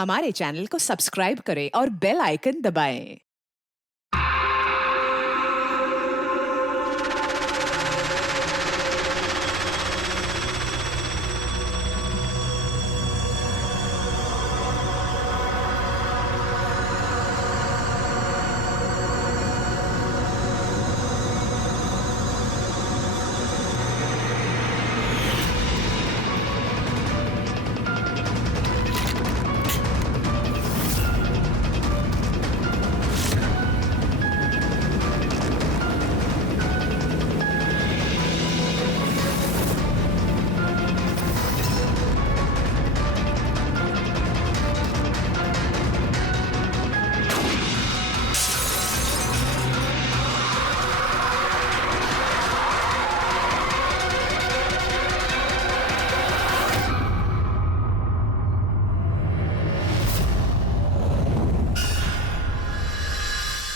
हमारे चैनल को सब्सक्राइब करें और बेल आइकन दबाएं।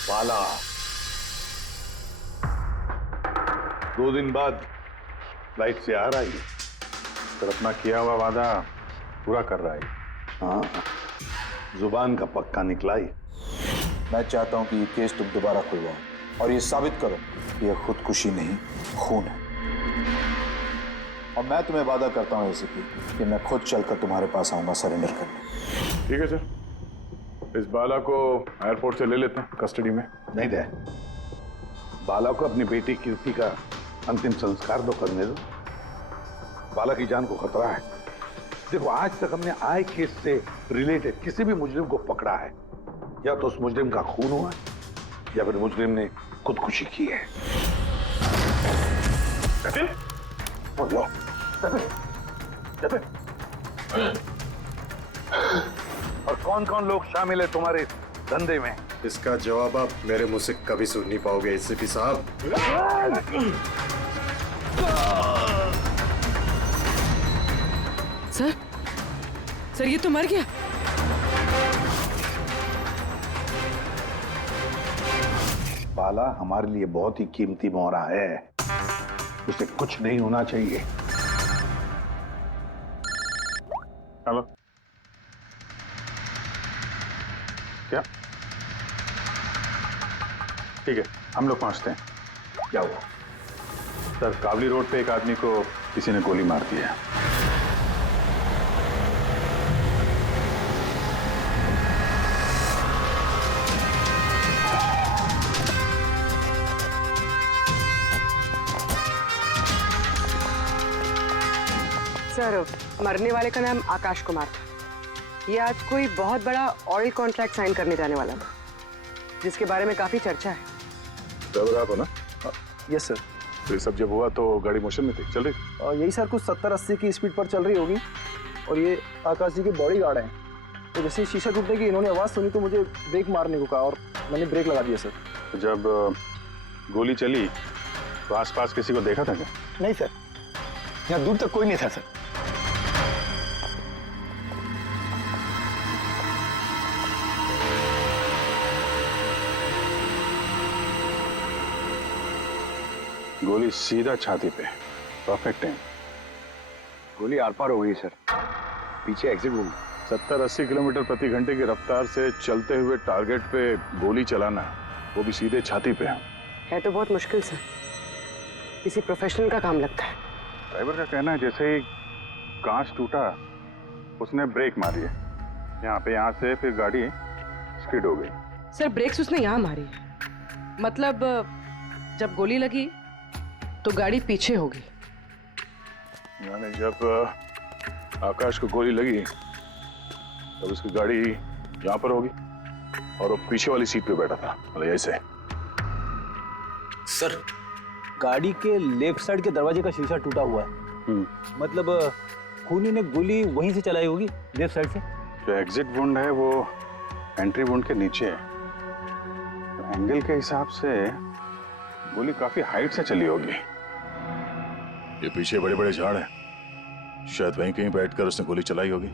बाला 2 दिन बाद फ्लाइट से आ रहा है, फिर अपना किया हुआ वादा पूरा कर रहा है। हाँ, जुबान का पक्का निकला ही। मैं चाहता हूं कि ये केस तुम दोबारा खुलवाओ और ये साबित करो कि ये खुदकुशी नहीं, खून है। और मैं तुम्हें वादा करता हूं एसीपी कि मैं खुद चलकर तुम्हारे पास आऊंगा सरेंडर करने। ठीक है सर, इस बाला को एयरपोर्ट से ले लेते हैं कस्टडी में। नहीं दे, बाला को अपनी बेटी कीर्ति का अंतिम संस्कार तो करने दो। बाला की जान को खतरा है। देखो, आज तक हमने आए केस से रिलेटेड किसी भी मुजरिम को पकड़ा है, या तो उस मुजरिम का खून हुआ है या फिर मुजरिम ने खुदकुशी की है। लो, और कौन कौन लोग शामिल है तुम्हारे इस धंधे में? इसका जवाब आप मेरे मुंह से कभी सुन नहीं पाओगे एसीपी साहब। सर ये तो मर गया। बाला हमारे लिए बहुत ही कीमती मोहरा है, उसे कुछ नहीं होना चाहिए। हेलो, क्या? ठीक है, हम लोग पहुंचते हैं। क्या हुआ? सर, कावली रोड पे एक आदमी को किसी ने गोली मार दी है। सर, मरने वाले का नाम आकाश कुमार था। ये आज कोई बहुत बड़ा ऑयल कॉन्ट्रैक्ट साइन करने जाने वाला था, जिसके बारे में काफी चर्चा है। ड्राइवर आप हो ना? Yes sir. तो ये सब जब हुआ तो गाड़ी मोशन में थी, चल रही? यही सर कुछ 70-80 की स्पीड पर चल रही होगी और ये आकाश जी के बॉडी गार्ड हैं। तो जैसे शीशा टूटने की इन्होंने आवाज़ सुनी तो मुझे ब्रेक मारने को कहा और मैंने ब्रेक लगा दिया सर। तो जब गोली चली तो आसपास किसी को देखा था क्या? नहीं सर, यहाँ दूर तक कोई नहीं था सर। गोली सीधा छाती पे, परफेक्ट टाइम। गोली आर पार हो गई सर, पीछे एग्जिट रूम। 70-80 किलोमीटर प्रति घंटे की रफ्तार से चलते हुए टारगेट पे गोली चलाना, वो भी सीधे छाती पे है तो बहुत मुश्किल सर, किसी प्रोफेशनल का काम लगता है। ड्राइवर का कहना है जैसे ही कांच टूटा उसने ब्रेक मारी है यहाँ से, फिर गाड़ी स्किड हो गई। सर, ब्रेक्स उसने यहाँ मारी, मतलब जब गोली लगी तो गाड़ी पीछे हो गई। यानी जब आकाश को गोली लगी तब उसकी गाड़ी यहाँ पर होगी और वो पीछे वाली सीट पे बैठा था, मतलब ऐसे। सर, गाड़ी के लेफ्ट साइड के दरवाजे का शीशा टूटा हुआ है। मतलब खूनी ने गोली वहीं से चलाई होगी, लेफ्ट साइड से। जो एग्जिट वुंड है वो एंट्री वुंड के नीचे है, तो एंगल के हिसाब से गोली काफी हाइट से चली होगी। ये पीछे बड़े बड़े झाड़ हैं, शायद वहीं कहीं बैठकर उसने गोली चलाई होगी।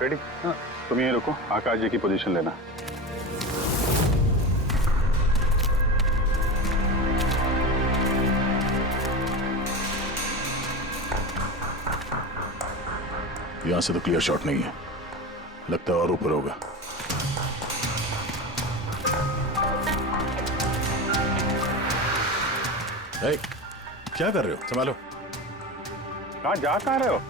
रेडी? हाँ। तुम यहीं रुको, आकाश जी की पोजीशन लेना। यहां से तो क्लियर शॉट नहीं है, लगता है और ऊपर होगा। ए, क्या कर रहे हो? संभालो। कहाँ जा कहाँ रहे हो?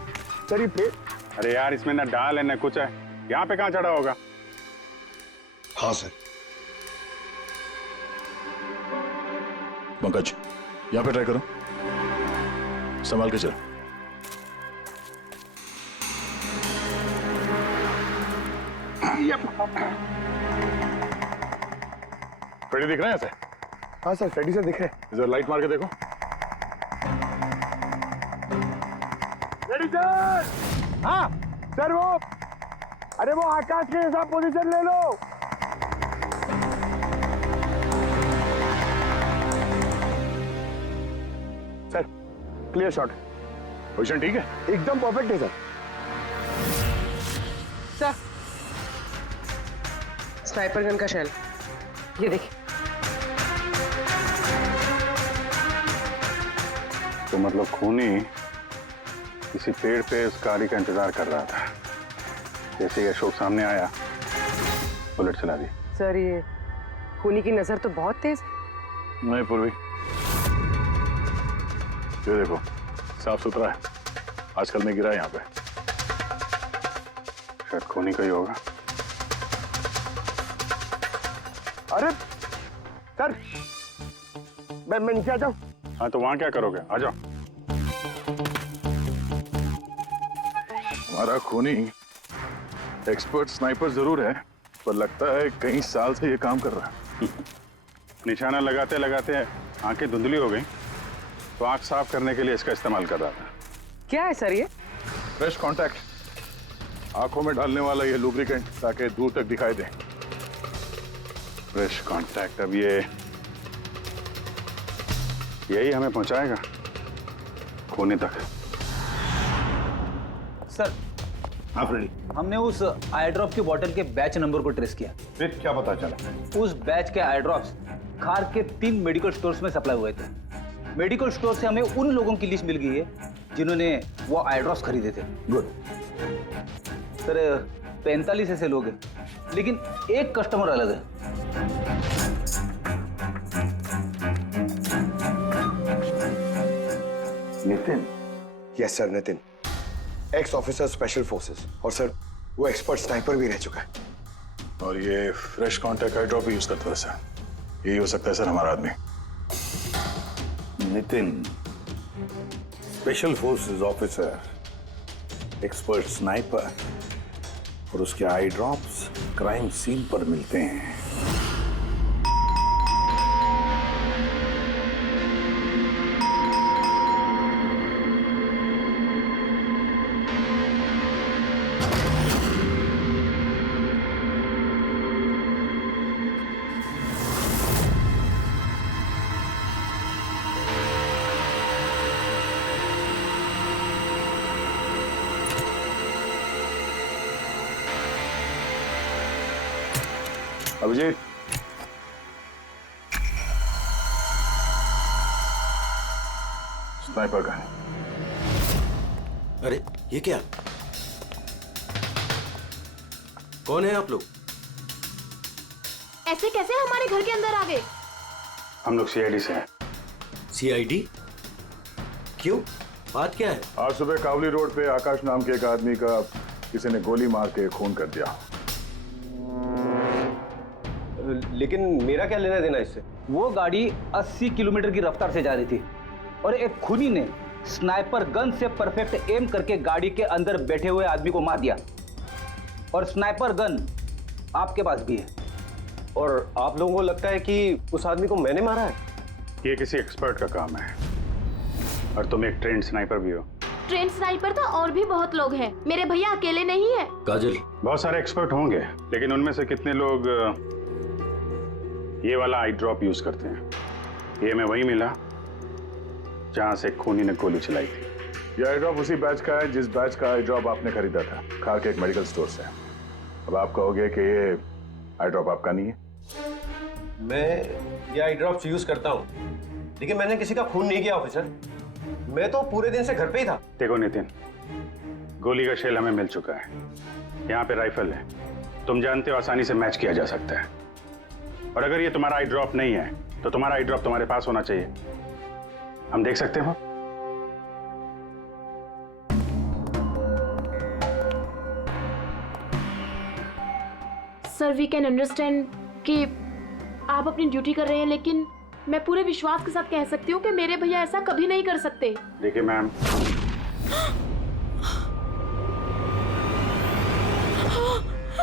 सर ये पेड़। अरे यार, इसमें ना डाल है ना कुछ है, यहाँ पे कहाँ चढ़ा होगा? हाँ सर। पंकज, यहाँ पे ट्राई करो, संभाल के चलो। फ्रेडी दिख रहे हैं ऐसे? हाँ सर, फ्रेडी सर दिख रहे हैं। इधर लाइट मार के देखो। Freddy sir! हाँ सर, वो आकाश के हिसाब पोजीशन ले लो। Sir clear shot. पोजीशन ठीक है? एकदम परफेक्ट है सर। सर, स्नाइपर गन का शेल, ये देखिए। तो मतलब खूनी किसी पेड़ पे उस गाड़ी का इंतजार कर रहा था, जैसे ही अशोक सामने आया बुलेट चला दी। सर, ये खूनी की नजर तो बहुत तेज है। नहीं पूर्वी, ये देखो साफ सुथरा है, आजकल में गिरा है यहाँ पे, शायद खूनी का ही होगा। अरे सर, मैं नीचे आ जाऊं? हाँ तो वहां क्या करोगे? आ जाओ। हमारा खूनी एक्सपर्ट स्नाइपर जरूर है, पर लगता है कई साल से ये काम कर रहा है। निशाना लगाते लगाते आंखें धुंधली हो गई, तो आंख साफ करने के लिए इसका इस्तेमाल कर रहा था। क्या है सर ये? फ्रेश कांटेक्ट, आंखों में डालने वाला ये लुब्रिकेंट, ताकि दूर तक दिखाई दे। फ्रेश कांटेक्ट, अब यही हमें पहुंचाएगा खूनी तक। सर, हाँ फ्रेडी। हमने उस आई ड्रॉप की बोतल के बैच नंबर को ट्रेस किया। फिर क्या पता चला? उस बैच के आई ड्रॉप्स खार के 3 मेडिकल स्टोर्स में सप्लाई हुए थे। मेडिकल स्टोर से हमें उन लोगों की लिस्ट मिल गई है जिन्होंने वो आई ड्रॉप्स खरीदे थे। गुड। सर 45 ऐसे लोग हैं, लेकिन एक कस्टमर अलग है। Nitin? Yes sir, Nitin, x officer special forces, और सर वो एक्सपर्ट स्नाइपर भी रह चुका है। और ये फ्रेश कांटेक्ट आई ड्रॉप यूज करता है सर, यही हो सकता है सर हमारा आदमी। Nitin, special forces officer, expert sniper और उसके आई ड्रॉप्स क्राइम सीन पर मिलते हैं। Abhijeet, sniper gun. अरे ये क्या? कौन है आप लोग? ऐसे कैसे हमारे घर के अंदर आ गए? हम लोग सीआईडी से हैं। सीआईडी? क्यों? बात क्या है? आज सुबह कावली रोड पे आकाश नाम के एक आदमी का किसी ने गोली मार के खून कर दिया। लेकिन मेरा क्या लेना देना इससे? वो गाड़ी 80 किलोमीटर की रफ्तार से जा रही थी और एक खूनी ने स्नाइपर गन से परफेक्ट एम करके गाड़ी के अंदर बैठे हुए आदमी को मार दिया। और स्नाइपर गन आपके पास भी है। और आप लोगों को लगता है कि उस आदमी को मैंने मारा है? ये किसी एक्सपर्ट का काम है, और तुम एक ट्रेंड स्नाइपर भी हो। ट्रेन स्नाइपर तो और भी बहुत लोग हैं, मेरे भैया अकेले नहीं है। काजल, बहुत सारे एक्सपर्ट होंगे, लेकिन उनमें से कितने लोग ये वाला आई ड्रॉप यूज करते हैं? ये हमें वही मिला जहां से खूनी ने गोली चलाई थी। ये आई ड्रॉप उसी बैच का है जिस बैच का आई ड्रॉप आपने खरीदा था खार के एक मेडिकल स्टोर से। अब आप कहोगे कि ये आई ड्रॉप आपका नहीं है। मैं ये आई ड्रॉप्स यूज करता हूँ, लेकिन मैंने किसी का खून नहीं किया ऑफिसर। मैं तो पूरे दिन से घर पे ही था। देखो नितिन, गोली का शेल हमें मिल चुका है, यहाँ पे राइफल है, तुम जानते हो आसानी से मैच किया जा सकता है। और अगर ये तुम्हारा आई ड्रॉप नहीं है तो तुम्हारा आई ड्रॉप तुम्हारे पास होना चाहिए, हम देख सकते हो। सर वी कैन अंडरस्टैंड कि आप अपनी ड्यूटी कर रहे हैं, लेकिन मैं पूरे विश्वास के साथ कह सकती हूँ कि मेरे भैया ऐसा कभी नहीं कर सकते। देखिए मैम,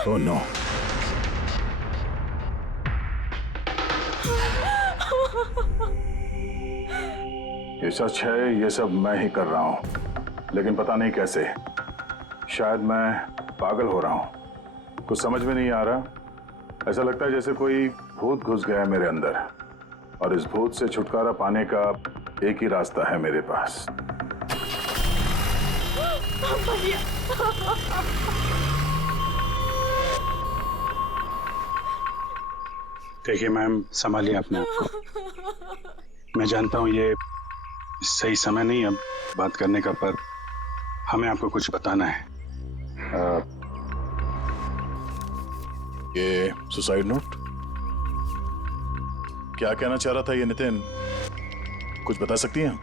ओह नो, ये सच है, ये सब मैं ही कर रहा हूं, लेकिन पता नहीं कैसे। शायद मैं पागल हो रहा हूं, कुछ समझ में नहीं आ रहा। ऐसा लगता है जैसे कोई भूत घुस गया है मेरे अंदर, और इस भूत से छुटकारा पाने का एक ही रास्ता है मेरे पास। देखिए मैम, संभालिए अपने आप को। मैं जानता हूँ ये सही समय नहीं है बात करने का, पर हमें आपको कुछ बताना है। ये सुसाइड नोट क्या कहना चाह रहा था ये नितिन, कुछ बता सकती हैं?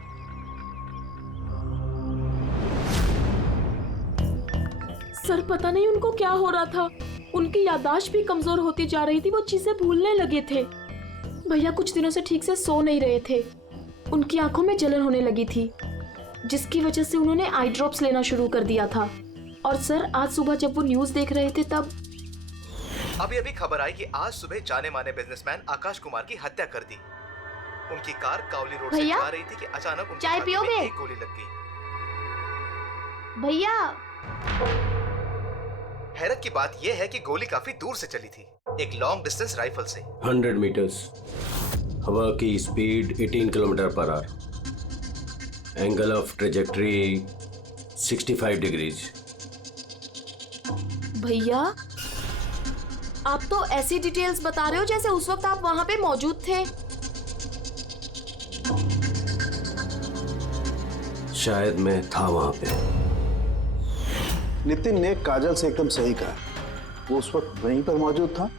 सर पता नहीं उनको क्या हो रहा था, उनकी याददाश्त भी कमजोर होती जा रही थी, वो चीजें भूलने लगे थे। भैया कुछ दिनों से ठीक से सो नहीं रहे थे, उनकी आंखों में जलन होने लगी थी, जिसकी वजह से उन्होंने आई ड्रॉप्स लेना शुरू कर दिया था। और सर आज सुबह जब वो न्यूज देख रहे थे तब अभी खबर आई कि आज सुबह जाने माने बिजनेसमैन आकाश कुमार की हत्या कर दी। उनकी कार कावली रोड से जा रही थी कि अचानक उनकी चाय छाती में पियोगे? एक गोली लग गई। भैया हैरत की बात यह है कि गोली काफी दूर से चली थी, एक लॉन्ग डिस्टेंस राइफल से। 100 मीटर्स, हवा की speed 18 kilometre per hour, angle of trajectory 65 degrees. भैया आप तो ऐसी डिटेल्स बता रहे हो जैसे उस वक्त आप वहां पे मौजूद थे। शायद मैं था वहां पे। नितिन ने काजल से एकदम सही कहा, वो उस वक्त वहीं पर मौजूद था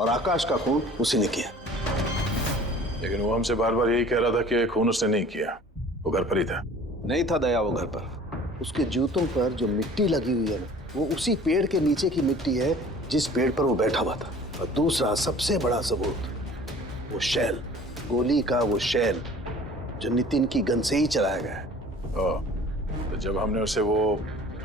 और आकाश का खून उसी ने किया। लेकिन वो हमसे बार बार यही कह रहा था कि खून उसने नहीं किया, वो घर पर ही था। नहीं था दया वो घर पर, उसके जूतों पर जो मिट्टी लगी हुई है ना, वो उसी पेड़ के नीचे की मिट्टी है जिस पेड़ पर वो बैठा हुआ था। और दूसरा सबसे बड़ा सबूत, वो शैल, गोली का वो शैल जो नितिन की गन से ही चलाया गया है। तो जब हमने उसे वो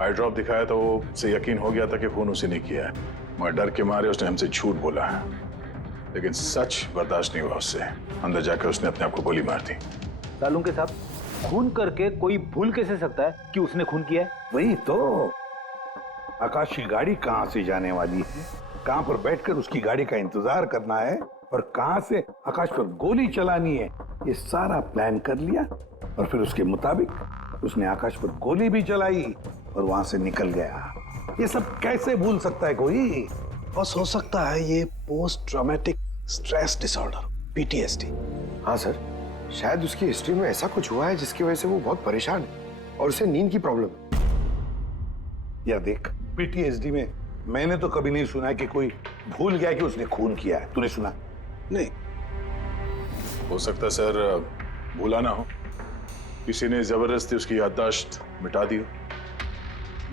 आई ड्रॉप दिखाया तो वो उसे यकीन हो गया था कि खून उसी ने किया है, मगर डर के मारे उसने हमसे झूठ बोला है। लेकिन सच बर्दाश्त नहीं हुआ उससे, अंदर जाकर उसने अपने आप को गोली मार दी। सालुंके साहब, खून करके कोई भूल कैसे सकता है कि उसने खून किया है? वही तो, आकाश की गाड़ी कहाँ से जाने वाली है, कहाँ पर बैठकर उसकी गाड़ी का इंतजार करना है और कहाँ से आकाश पर गोली चलानी है, ये सारा प्लान कर लिया। और फिर उसके मुताबिक उसने आकाश पर गोली भी चलाई और वहां से निकल गया। ये सब कैसे भूल सकता है कोई? बस हो सकता है ये post traumatic stress disorder, PTSD। हाँ सर, शायद उसकी हिस्ट्री में ऐसा कुछ हुआ है जिसकी वजह से वो बहुत परेशान है और उसे नींद की प्रॉब्लम है। यार देख, PTSD में मैंने तो कभी नहीं सुना कि कोई भूल गया कि उसने खून किया है। तूने सुना? नहीं, हो सकता है सर भूला ना हो, किसी ने जबरदस्ती उसकी याददाश्त मिटा दी हो।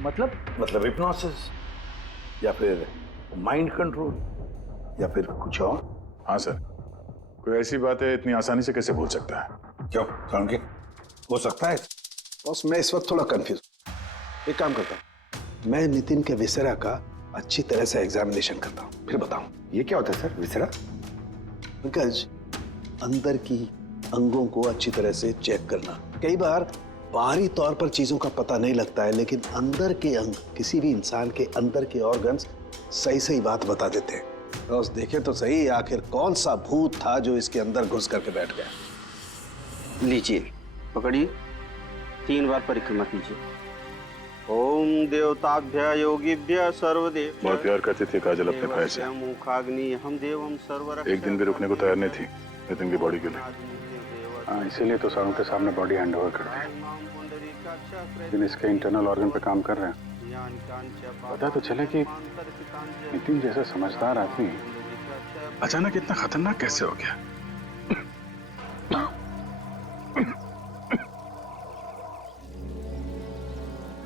मतलब हिप्नोसिस या फिर माइंड कंट्रोल या फिर कुछ और। हाँ सर, कोई ऐसी बात है इतनी आसानी से कैसे भूल सकता है? क्यों समझे? हो सकता है। बस मैं इस वक्त थोड़ा कंफ्यूज। एक काम करता हूँ, मैं नितिन के विसरा का अच्छी तरह से एग्जामिनेशन करता हूँ, फिर बताऊँ। ये क्या होता है सर, विसरा? पंकज, अंदर की अंगों को अच्छी तरह से चेक करना। कई बार बाहरी तौर पर चीजों का पता नहीं लगता है, लेकिन अंदर के अंग, किसी भी इंसान के अंदर के ऑर्गन्स सही सही बात बता देते हैं। बस देखें तो सही, आखिर कौन सा भूत था जो इसके अंदर घुस करके बैठ गया। लीजिए, पकड़िए, 3 बार परिक्रमा कीजिए। ओम देवताभ्य योगिभ्य सर्वदेव। बहुत प्यार करती थी काजल अपने भाई से, मुखाग्नि हम देवम सर्वरक्षक। एक दिन भी रुकने को तैयार नहीं थी नितिन की बॉडी के लिए। हाँ, इसीलिए तो सारों के सामने बॉडी हैंड ओवर कर दी, लेकिन इसके इंटरनल ऑर्गन पे काम कर रहे हैं। पता तो चले कि नितिन जैसा समझदार आदमी अचानक इतना खतरनाक कैसे हो गया।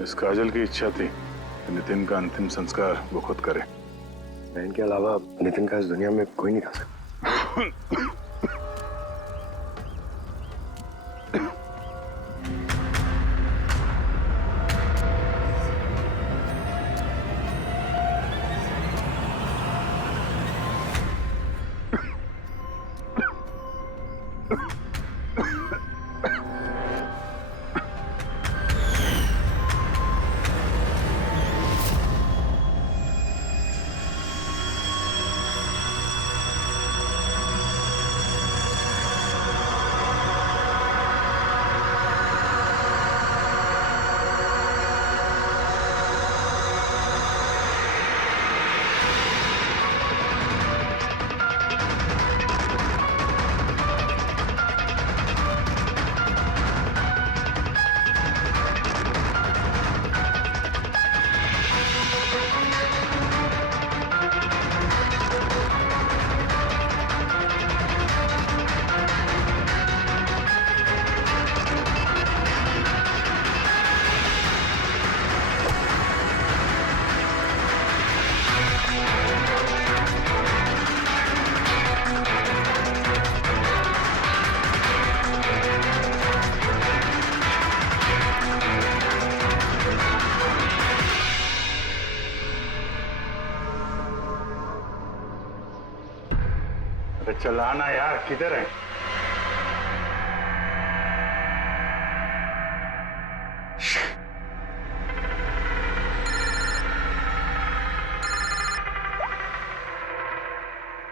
इस काजल की इच्छा थी कि नितिन का अंतिम संस्कार वो खुद करे। बहन के अलावा नितिन का इस दुनिया में कोई नहीं कर सकता। चलाना यार, किधर है?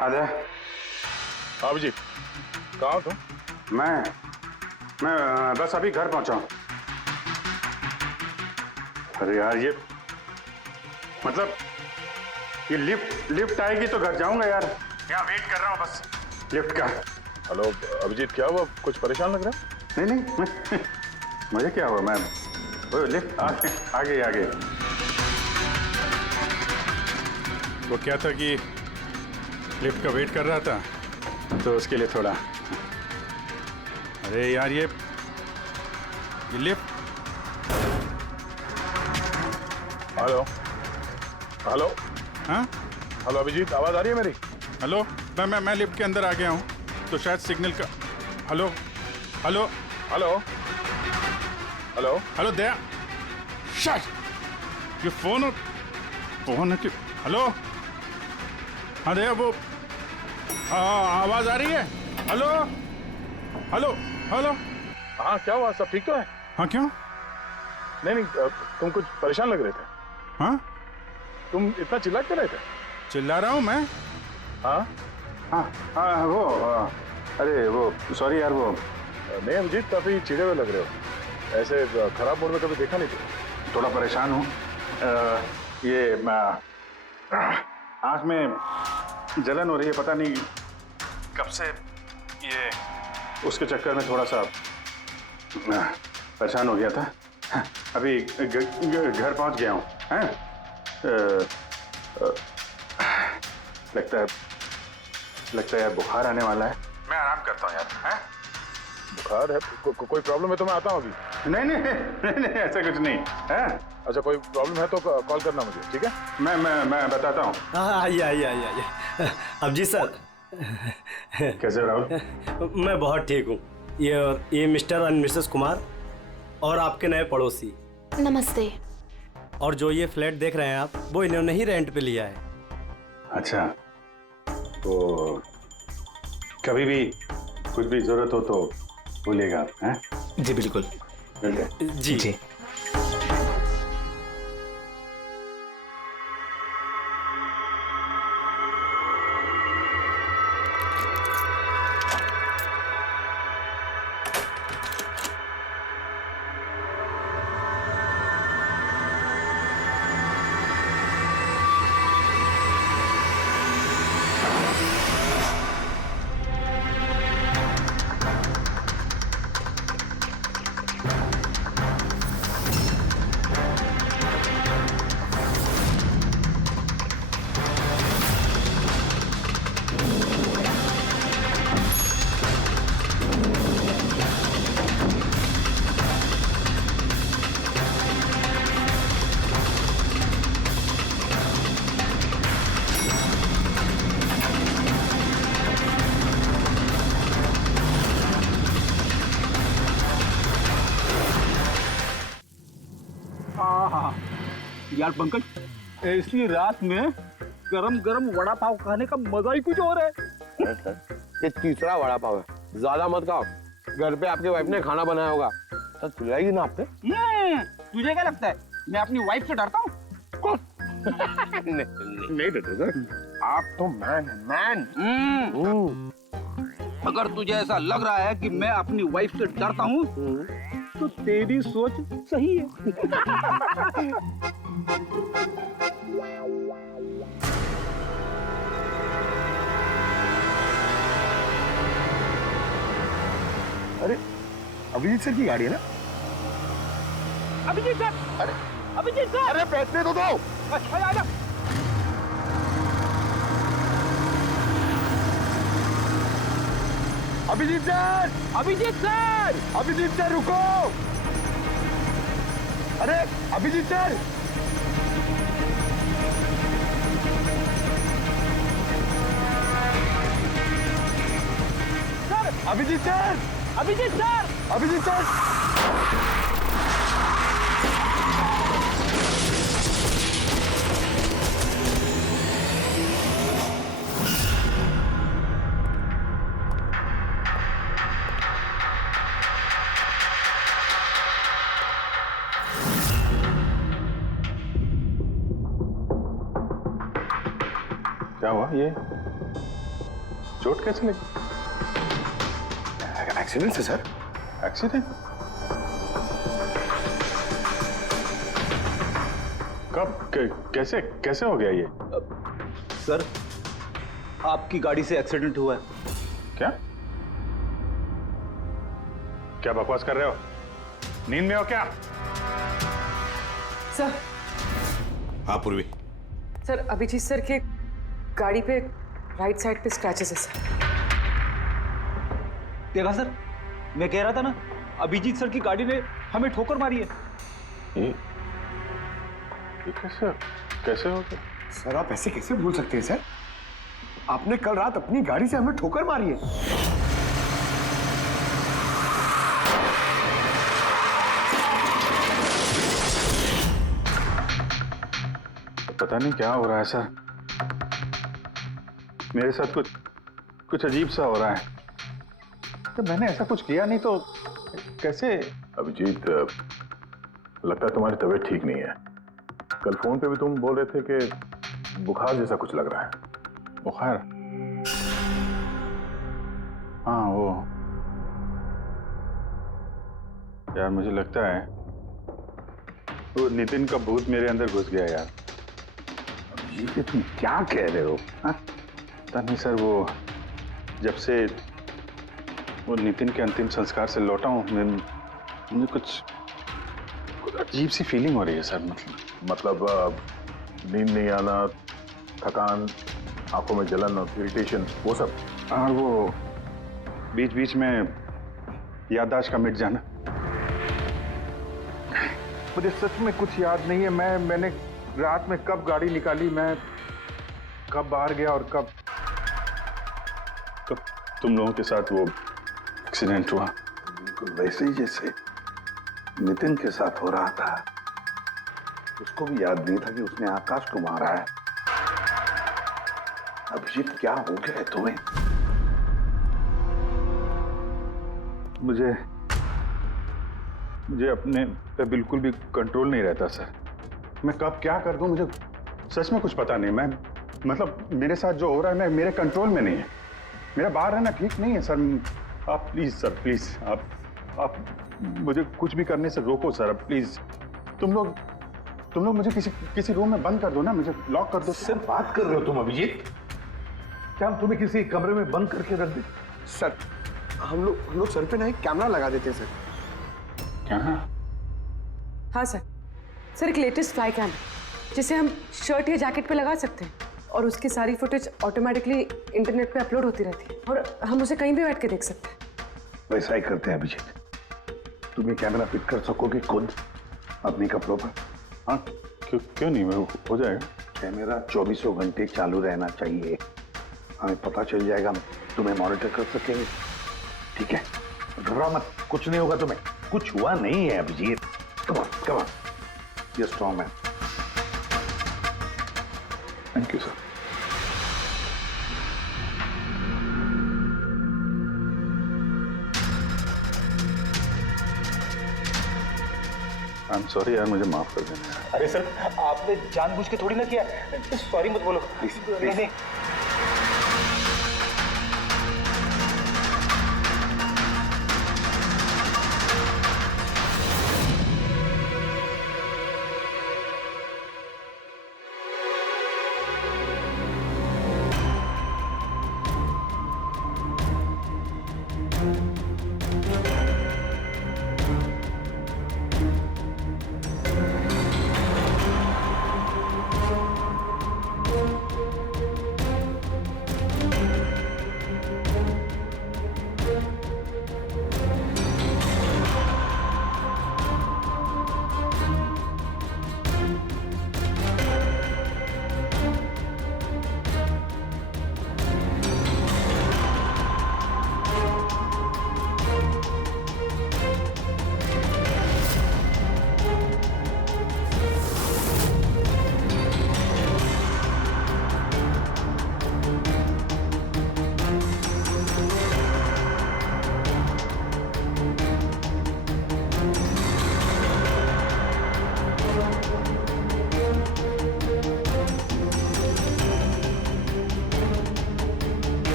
आजा। आप जी कहाँ हो तुम? मैं बस अभी घर पहुंचा हूं। अरे यार ये मतलब ये लिफ्ट आएगी तो घर जाऊंगा यार। यहाँ वेट कर रहा हूँ बस लिफ्ट का। हेलो अभिजीत, क्या हुआ? कुछ परेशान लग रहा है? नहीं मुझे क्या हुआ, मैं वो लिफ्ट आगे। वो क्या था कि लिफ्ट का वेट कर रहा था तो उसके लिए थोड़ा। अरे यार ये लिफ्ट। हेलो हाँ हेलो अभिजीत, आवाज आ रही है मेरी? हेलो मैं लिफ्ट के अंदर आ गया हूँ तो शायद सिग्नल का। हेलो दया, ये फोन है कि? हेलो हाँ दया, वो आवाज आ रही है? हेलो हाँ क्या हुआ, सब ठीक तो है? हाँ क्यों? नहीं तुम कुछ परेशान लग रहे थे। हाँ तुम इतना चिल्ला क्यों रहे थे? चिल्ला रहा हूँ मैं। हाँ अरे वो सॉरी यार, वो नहीं अभिजीत, काफी चिढ़े हुए लग रहे हो, ऐसे खराब मूड में कभी देखा नहीं था। थोड़ा परेशान हूँ। ये आँख में जलन हो रही है, पता नहीं कब से। ये उसके चक्कर में थोड़ा सा परेशान हो गया था। अभी घर पहुंच गया हूँ। लगता है यार बुखार आने वाला है। मैं आराम करता हूँ यार। बुखार है? कोई प्रॉब्लम है तो मैं आता हूँ अभी। नहीं ऐसा कुछ नहीं है। अच्छा कोई प्रॉब्लम है तो कॉल करना मुझे, ठीक है? मैं बताता हूँ। आइए। अभिजीत सर कैसे हो राहुल? मैं बहुत ठीक हूँ। ये मिस्टर एंड मिसेस कुमार और आपके नए पड़ोसी। नमस्ते। और जो ये फ्लैट देख रहे हैं आप, वो इन्होंने ही रेंट पे लिया है। अच्छा, तो कभी भी कुछ भी जरूरत हो तो बोलिएगा आप। हैं? जी बिल्कुल। जी। यार पंकज, ऐसी रात में गरम गरम वड़ा पाव खाने का मजा ही कुछ और है। ये तीसरा वड़ा पाव है, ज्यादा मत खाओ। घर पे आपके वाइफ ने खाना बनाया होगा, सर खिलाएगी ना आपने? तुझे क्या लगता है मैं अपनी वाइफ से डरता हूँ? नहीं डरते सर, आप तो मैन है, मैन। अगर तुझे ऐसा लग रहा है कि मैं अपनी वाइफ से डरता हूँ तो तेरी सोच सही है। अरे अभिजीत सर की गाड़ी है ना? अभिजीत सर, अभिजीत सर, अरे पैसे तो दो। आजा। Abhijeet sir, Abhijeet sir, Abhijeet sir रुको। अरे Abhijeet sir, Abhijeet sir, Abhijeet sir, Abhijeet sir. क्या हुआ? ये चोट कैसे लगी? एक्सीडेंट है सर। एक्सीडेंट? कब? कैसे कैसे हो गया ये? सर, आपकी गाड़ी से एक्सीडेंट हुआ है। क्या क्या बकवास कर रहे हो? नींद में हो क्या? सर, हाँ पूर्वी, सर अभिजीत सर के गाड़ी पे राइट साइड पे स्क्रैचेस है सर। देखा सर, मैं कह रहा था ना, अभिजीत सर की गाड़ी ने हमें ठोकर मारी है। ये कैसे कैसे हो गया? सर आप ऐसे कैसे भूल सकते हैं सर? आपने कल रात अपनी गाड़ी से हमें ठोकर मारी है। पता नहीं क्या हो रहा है सर, मेरे साथ कुछ अजीब सा हो रहा है। तो मैंने ऐसा कुछ किया नहीं तो कैसे? अभिजीत, लगता है तुम्हारी तबीयत ठीक नहीं है। कल फोन पे भी तुम बोल रहे थे कि बुखार जैसा कुछ लग रहा है। बुखार? हाँ वो यार, मुझे लगता है वो नितिन का भूत मेरे अंदर घुस गया यार। ये तुम क्या कह रहे हो? पता नहीं सर, वो जब से वो नितिन के अंतिम संस्कार से लौटा हूँ, मुझे कुछ अजीब सी फीलिंग हो रही है सर। मतलब नींद नहीं आना, थकान, आंखों में जलन और इरिटेशन, वो सब? और वो बीच बीच में याददाश्त का मिट जाना। मुझे सच में कुछ याद नहीं है। मैंने रात में कब गाड़ी निकाली, मैं कब बाहर गया और कब तुम लोगों के साथ वो एक्सीडेंट हुआ। बिल्कुल वैसे ही जैसे नितिन के साथ हो रहा था। उसको भी याद नहीं था कि उसने आकाश को मारा है। अभिजीत क्या हो गया है तुम्हें? मुझे अपने पे बिल्कुल भी कंट्रोल नहीं रहता सर। मैं कब क्या कर दूं, मुझे सच में कुछ पता नहीं। मैं मतलब मेरे साथ जो हो रहा है मैं मेरे कंट्रोल में नहीं है। मेरा बाहर रहना ठीक नहीं है सर। आप प्लीज सर, प्लीज आप मुझे कुछ भी करने से रोको सर, प्लीज। तुम लोग मुझे किसी रूम में बंद कर दो ना, मुझे लॉक कर दो। सर बात कर रहे हो तुम अभिजीत? क्या हम तुम्हें किसी कमरे में बंद करके रख दें? सर हम लोग सर पे ना एक कैमरा लगा देते हैं सर। क्या? हाँ सर, सर एक लेटेस्ट फ्लाई कैम जिसे हम शर्ट या जैकेट पे लगा सकते हैं और उसकी सारी फुटेज ऑटोमेटिकली इंटरनेट पे अपलोड होती रहती है और हम उसे कहीं भी बैठ के देख सकते हैं। वैसा ही करते हैं अभिजीत। तुम ये कैमरा फिट कर सकोगे खुद अपने कपड़ों पर? हाँ क्यों नहीं, मैं हो जाएगा। कैमरा 24 घंटे चालू रहना चाहिए। हमें पता चल जाएगा, तुम्हें मॉनिटर कर सकेंगे। ठीक है, घबराओ मत, कुछ नहीं होगा तुम्हें। कुछ हुआ नहीं है Abhijeet. Come on, you strong man. Thank you sir. I am sorry यार, मुझे माफ कर देना। अरे सर, आपने जानबूझ के थोड़ी ना किया, सॉरी मत बोलो प्लीज। नहीं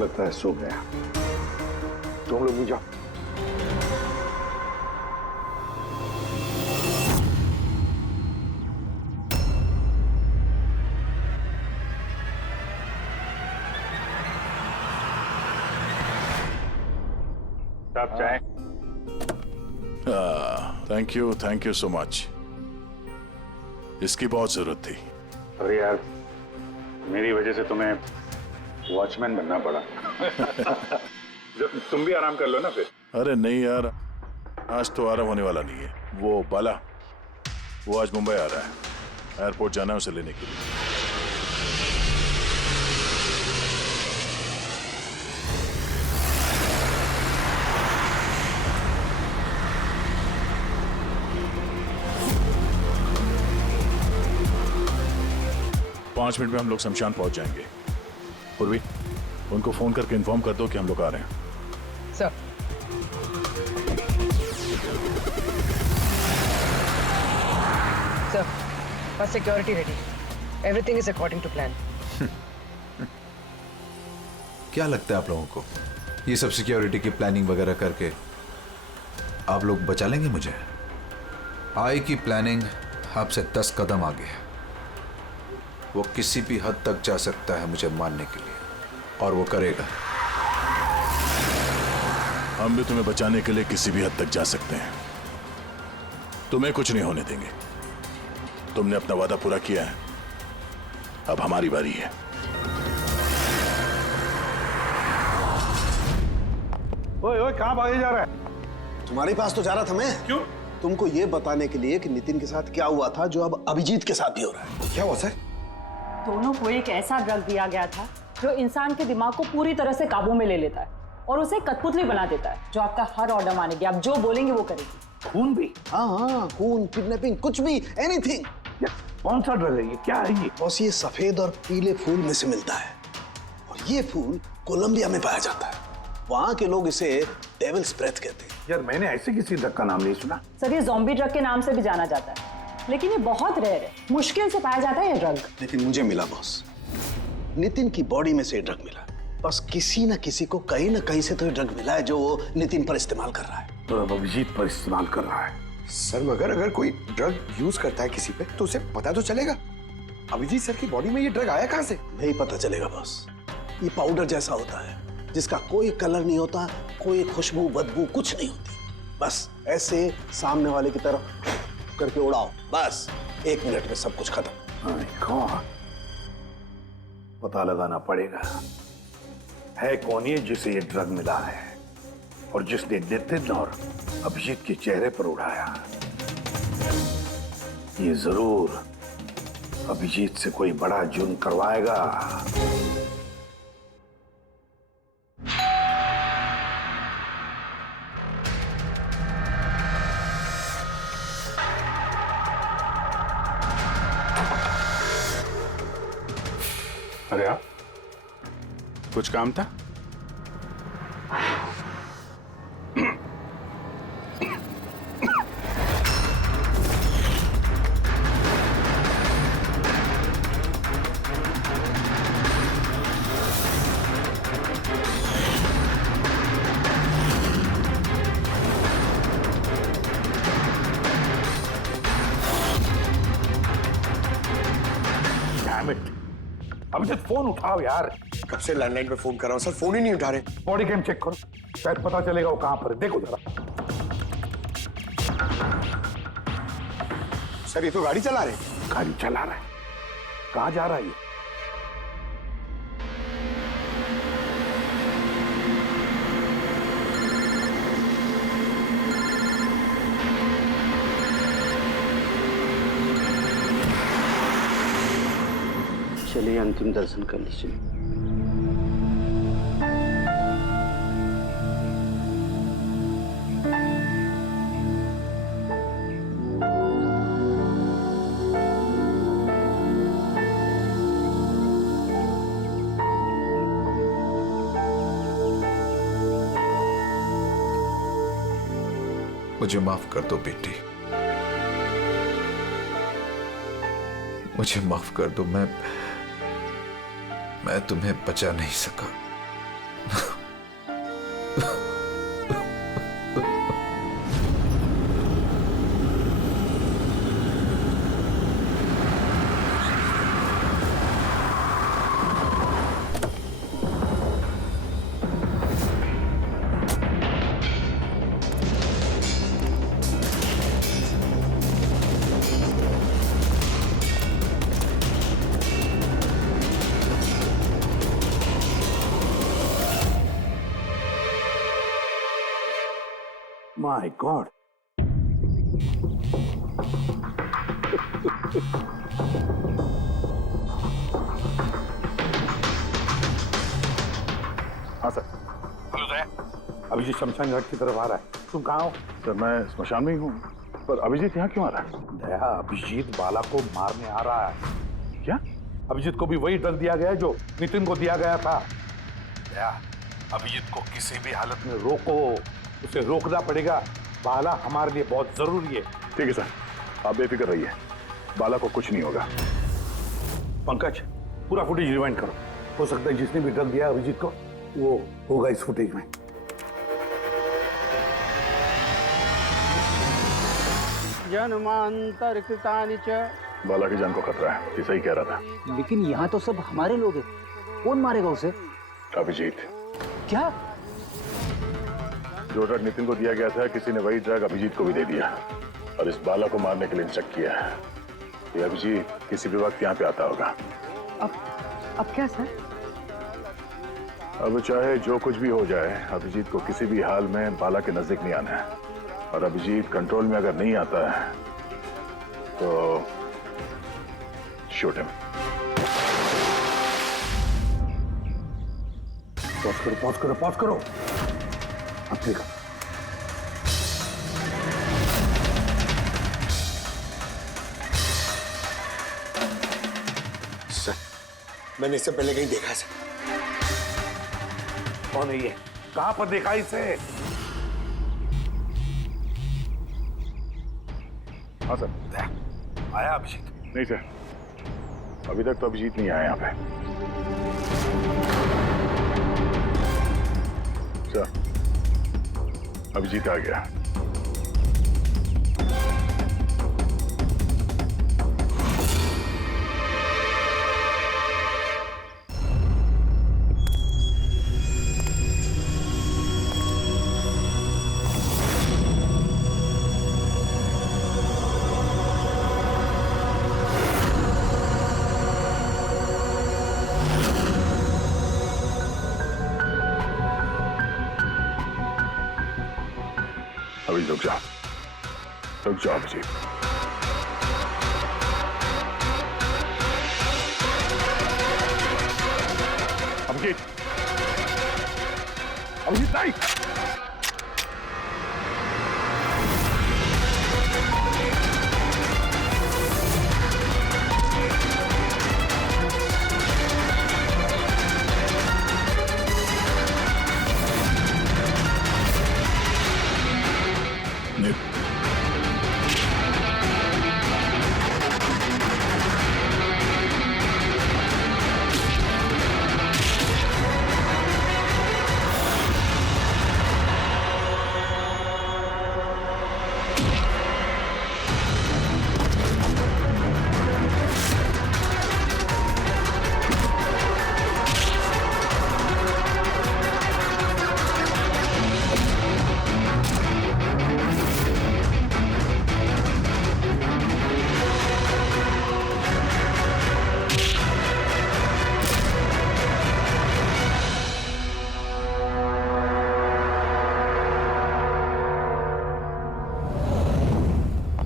लगता है सो गया। तुम लोग भी जाओ। आप चाय। Thank you so much. इसकी बहुत जरूरत थी। अरे यार, मेरी वजह से तुम्हें वॉचमैन बनना पड़ा। तुम भी आराम कर लो ना फिर। अरे नहीं यार, आज तो आराम होने वाला नहीं है। वो बाला, वो आज मुंबई आ रहा है, एयरपोर्ट जाना है उसे लेने के लिए। पांच मिनट में हम लोग शमशान पहुंच जाएंगे। पूर्वी, उनको फोन करके इन्फॉर्म कर दो कि हम लोग आ रहे हैं। सर। सर, बस security ready. Everything is according to plan. क्या लगता है आप लोगों को, ये सब सिक्योरिटी की प्लानिंग वगैरह करके आप लोग बचा लेंगे मुझे? आई की प्लानिंग आपसे 10 कदम आगे है। वो किसी भी हद तक जा सकता है मुझे मारने के लिए, और वो करेगा। हम भी तुम्हें बचाने के लिए किसी भी हद तक जा सकते हैं। तुम्हें कुछ नहीं होने देंगे। तुमने अपना वादा पूरा किया है, अब हमारी बारी है। ओए ओए, कहाँ भागे जा रहा है? तुम्हारे पास तो जा रहा था मैं। क्यों? तुमको ये बताने के लिए कि नितिन के साथ क्या हुआ था, जो अब अभिजीत के साथ भी हो रहा है। क्या हुआ सर? दोनों को एक ऐसा ड्रग दिया गया था जो इंसान के दिमाग को पूरी तरह से काबू में ले लेता है और उसे कठपुतली बना देता है, जो आपका हर ऑर्डर मानेगी। आप जो बोलेंगे वो करेगी। खून भी? हाँ, खून, किडनैपिंग, कुछ भी, एनीथिंग। कौन सा ड्रग है ये? क्या है ये? बॉस, ये सफेद और पीले फूल में से मिलता है, और ये फूल कोलंबिया में पाया जाता है। वहां के लोग इसे डेविल्स ब्रेथ कहते हैं। यार, मैंने ऐसे किसी ड्रग का नाम नहीं सुना। सर, ये ज़ॉम्बी ड्रग के नाम से भी जाना जाता है, लेकिन ये बहुत रेयर है। मुश्किल से पाया जाता है ये ड्रग। लेकिन मुझे मिला बॉस, नितिन की बॉडी में से ये ड्रग मिला। बस किसी न किसी को कहीं न कहीं से तो ये ड्रग मिला है, जो वो नितिन पर इस्तेमाल कर रहा है। तो अब अभिजीत पर इस्तेमाल कर रहा है। सर, मगर अगर कोई ड्रग यूज करता है किसी पे, तो उसे पता तो चलेगा। अभिजीत सर की बॉडी में ये ड्रग आया कहां से? नहीं पता चलेगा बॉस। ये पाउडर जैसा होता है, जिसका कोई कलर नहीं होता, कोई खुशबू बदबू कुछ नहीं होती। बस ऐसे सामने वाले की तरफ करके उड़ाओ, बस 1 मिनट में सब कुछ खत्म। पता लगाना पड़ेगा है कौन ये जिसे ये ड्रग मिला है, और जिसने नितिन और अभिजीत के चेहरे पर उड़ाया। ये जरूर अभिजीत से कोई बड़ा जुर्म करवाएगा। अरे आप कुछ काम था? अभिजीत फोन उठाओ यार। कब से लैंडलाइन पे फोन कर रहा हूँ सर, फोन ही नहीं उठा रहे। बॉडी कैम चेक करो, शायद पता चलेगा वो कहां पर है। देखो जरा। सर ये तो गाड़ी चला रहे। गाड़ी चला रहा है? कहां जा रहा है ये? चलिए अंतिम दर्शन कर लीजिए। मुझे माफ कर दो बेटी, मुझे माफ कर दो। मैं तुम्हें बचा नहीं सका। My God. हाँ सर। अभिजीत शमशान घाट की तरफ आ रहा है। तुम कहाँ हो? सर मैं स्मशान में ही हूँ, पर अभिजीत यहाँ क्यों आ रहा है? दया, अभिजीत बाला को मारने आ रहा है। क्या? अभिजीत को भी वही ड्रग दिया गया है जो नितिन को दिया गया था। दया, अभिजीत को किसी भी हालत में रोको, उसे रोकना पड़ेगा। बाला हमारे लिए बहुत जरूरी है। ठीक है सर, आप बेफिक्र रहिए, बाला को कुछ नहीं होगा। पंकज, पूरा फुटेज रिवाइंड करो। हो सकता है जिसने भी ड्रग दिया अभिजीत को वो होगा इस फुटेज में। जन्मांतरकृतानि च। बाला की जान को खतरा है, ये सही कह रहा था। लेकिन यहाँ तो सब हमारे लोग हैं, कौन मारेगा उसे? अभिजीत। क्या? जो ड्रग नितिन को दिया गया था, किसी ने वही ड्रग अभिजीत को भी दे दिया और इस बाला को मारने के लिए इंस्ट्रक्ट किया है। ये अभिजीत किसी भी वक्त यहाँ पे आता होगा। अब क्या सर? अब चाहे जो कुछ भी हो जाए, अभिजीत को किसी भी हाल में बाला के नजदीक नहीं आना है। और अभिजीत कंट्रोल में अगर नहीं आता है तो शूट हिम। पॉज करो, पॉज करो, पॉज करो। अब देखो। सर मैंने इससे पहले कहीं देखा सर। कौन है ये? कहां पर देखा इसे? हाँ सर। आया अभिजीत? नहीं सर, अभी तक तो अभिजीत नहीं आया यहाँ पे। सर, अभिजीत आ गया। अभी रुक जाओ अभिजीत। अभिजीत, अभिजीत नहीं।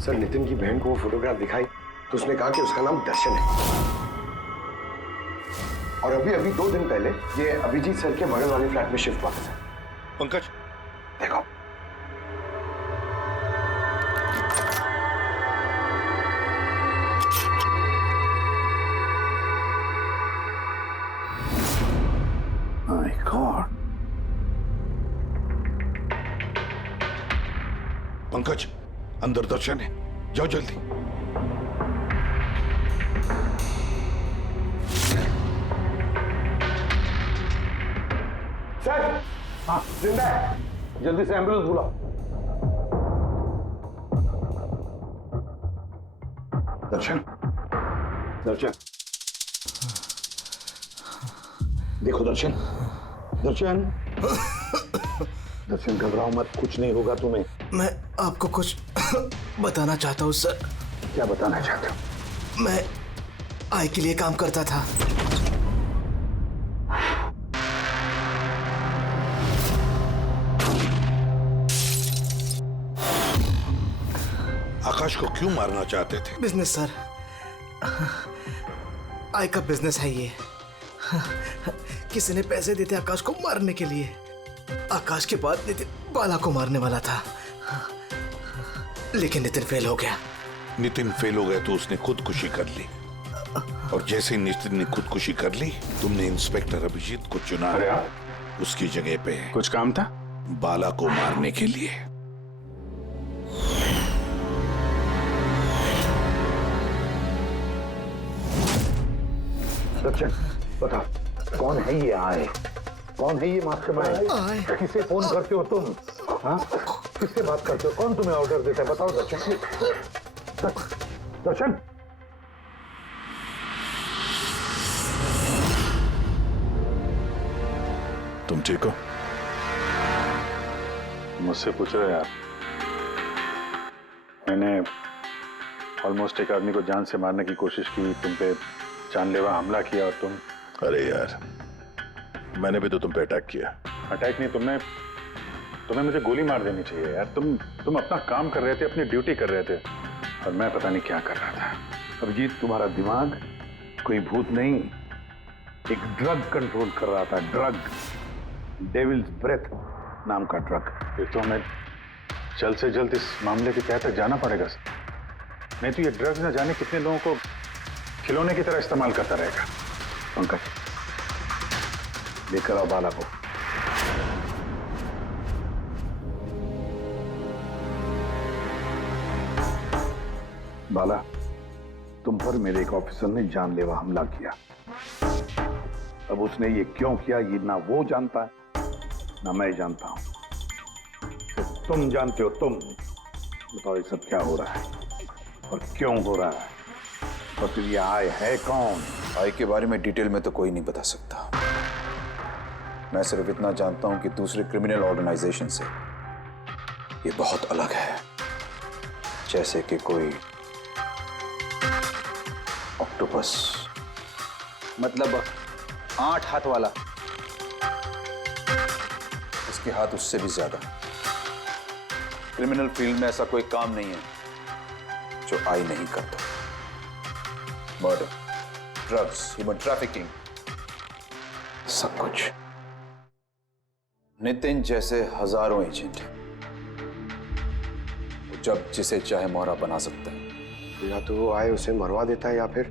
सर, नितिन की बहन को वो फोटोग्राफ दिखाई तो उसने कहा कि उसका नाम दर्शन है। और अभी अभी 2 दिन पहले ये अभिजीत सर के बगल वाले फ्लैट में शिफ्ट हुआ था। पंकज, देखो, माय गॉड। पंकज, अंदर दर्शन है, जाओ जल्दी। सर, हाँ जिंदा है, जल्दी से एम्बुलेंस बुलाओ। दर्शन, दर्शन, देखो दर्शन, दर्शन, दर्शन घबराओ मत, कुछ नहीं होगा तुम्हें। मैं आपको कुछ बताना चाहता हूँ सर। क्या बताना चाहते हो? मैं आय के लिए काम करता था। आकाश को क्यों मारना चाहते थे? बिजनेस सर, आय का बिजनेस है ये। किसी ने पैसे देते आकाश को मारने के लिए। आकाश के बाद नितिन बाला को मारने वाला था, लेकिन नितिन फेल हो गया। नितिन फेल हो गया तो उसने खुदकुशी कर ली, और जैसे नितिन ने खुदकुशी कर ली, तुमने इंस्पेक्टर अभिजीत को चुना। उसकी जगह पे कुछ काम था बाला को मारने के लिए। दर्शन, बताओ कौन है ये आए? कौन है ये मास्टरमाइंड? किसे फोन करते हो तुम? हाँ, किससे बात करते हो? कौन तुम्हें ऑर्डर देता है? बताओ दर्शन। दर्शन, तुम ठीक हो? मुझसे पूछ रहे यार। मैंने ऑलमोस्ट एक आदमी को जान से मारने की कोशिश की, तुम पे जानलेवा हमला किया, और तुम। अरे यार, मैंने भी तो तुम पे अटैक किया। अटैक नहीं, तुम्हें मुझे गोली मार देनी चाहिए यार। तुम अपना काम कर रहे थे, अपनी ड्यूटी कर रहे थे, और मैं पता नहीं क्या कर रहा था। अभिजीत, तुम्हारा दिमाग कोई भूत नहीं, एक ड्रग कंट्रोल कर रहा था। ड्रग, डेविल्स ब्रेथ नाम का ड्रग। फिर तो हमें जल्द से जल्द इस मामले के तहत तक जाना पड़ेगा। नहीं तो ये ड्रग्स न जाने कितने लोगों को खिलौने की तरह इस्तेमाल करता रहेगा। पंकज, लेकर आओ बाला को। बाला, तुम पर मेरे एक ऑफिसर ने जानलेवा हमला किया। अब उसने ये क्यों किया, ये ना वो जानता है ना मैं जानता हूं। तो तुम जानते हो। तुम बताओ ये सब क्या हो रहा है और क्यों हो रहा है, और फिर ये आय है कौन? आय के बारे में डिटेल में तो कोई नहीं बता सकता। मैं सिर्फ इतना जानता हूं कि दूसरे क्रिमिनल ऑर्गेनाइजेशन से ये बहुत अलग है, जैसे कि कोई ऑक्टोपस। मतलब 8 हाथ वाला? इसके हाथ उससे भी ज्यादा। क्रिमिनल फील्ड में ऐसा कोई काम नहीं है जो आय नहीं करता। मर्डर, ड्रग्स, ह्यूमन ट्रैफिकिंग, सब कुछ। नितिन जैसे हजारों एजेंट हैं, वो जब जिसे चाहे मोहरा बना सकता है। या तो वो आए उसे मरवा देता है या फिर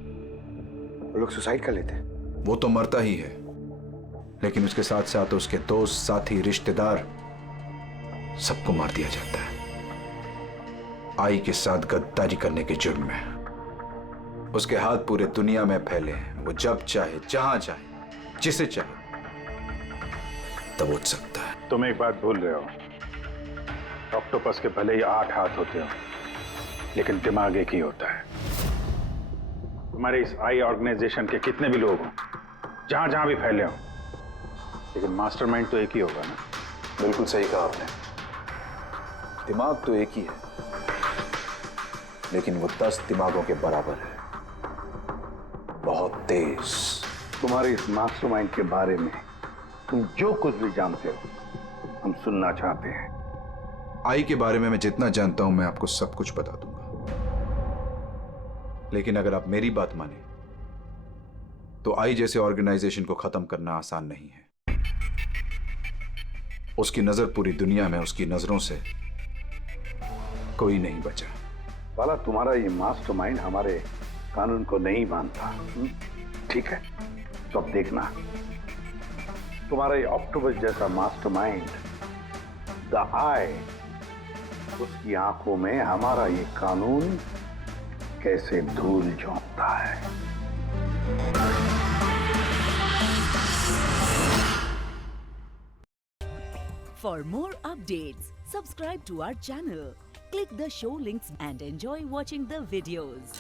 वो लोग सुसाइड कर लेते हैं। वो तो मरता ही है, लेकिन उसके साथ साथ उसके दोस्त, साथी, रिश्तेदार सबको मार दिया जाता है आई के साथ गद्दारी करने के जुर्म में। उसके हाथ पूरे दुनिया में फैले हैं। वो जब चाहे, जहां चाहे, जिसे चाहे दबोच सकता है। तुम एक बात भूल रहे हो, ऑक्टोपस के भले ही 8 हाथ होते हो, लेकिन दिमाग एक ही होता है। तुम्हारे इस आई ऑर्गेनाइजेशन के कितने भी लोग हों, जहां जहां भी फैले हों, लेकिन मास्टरमाइंड तो एक ही होगा ना। बिल्कुल सही कहा आपने। दिमाग तो एक ही है, लेकिन वो 10 दिमागों के बराबर है, बहुत तेज। तुम्हारे इस मास्टरमाइंड के बारे में तुम जो कुछ भी जानते हो हम सुनना चाहते हैं। आई के बारे में मैं जितना जानता हूं मैं आपको सब कुछ बता दूंगा, लेकिन अगर आप मेरी बात माने तो आई जैसे ऑर्गेनाइजेशन को खत्म करना आसान नहीं है। उसकी नजर पूरी दुनिया में, उसकी नजरों से कोई नहीं बचा। बाला, तुम्हारा ये मास्टरमाइंड हमारे कानून को नहीं मानता। ठीक है, तो अब देखना तुम्हारा ये ऑक्टोपस जैसा मास्टरमाइंड द आई, उसकी आंखों में हमारा ये कानून कैसे धूल झोंकता है। For more updates, subscribe to our channel, click the show links and enjoy watching the videos.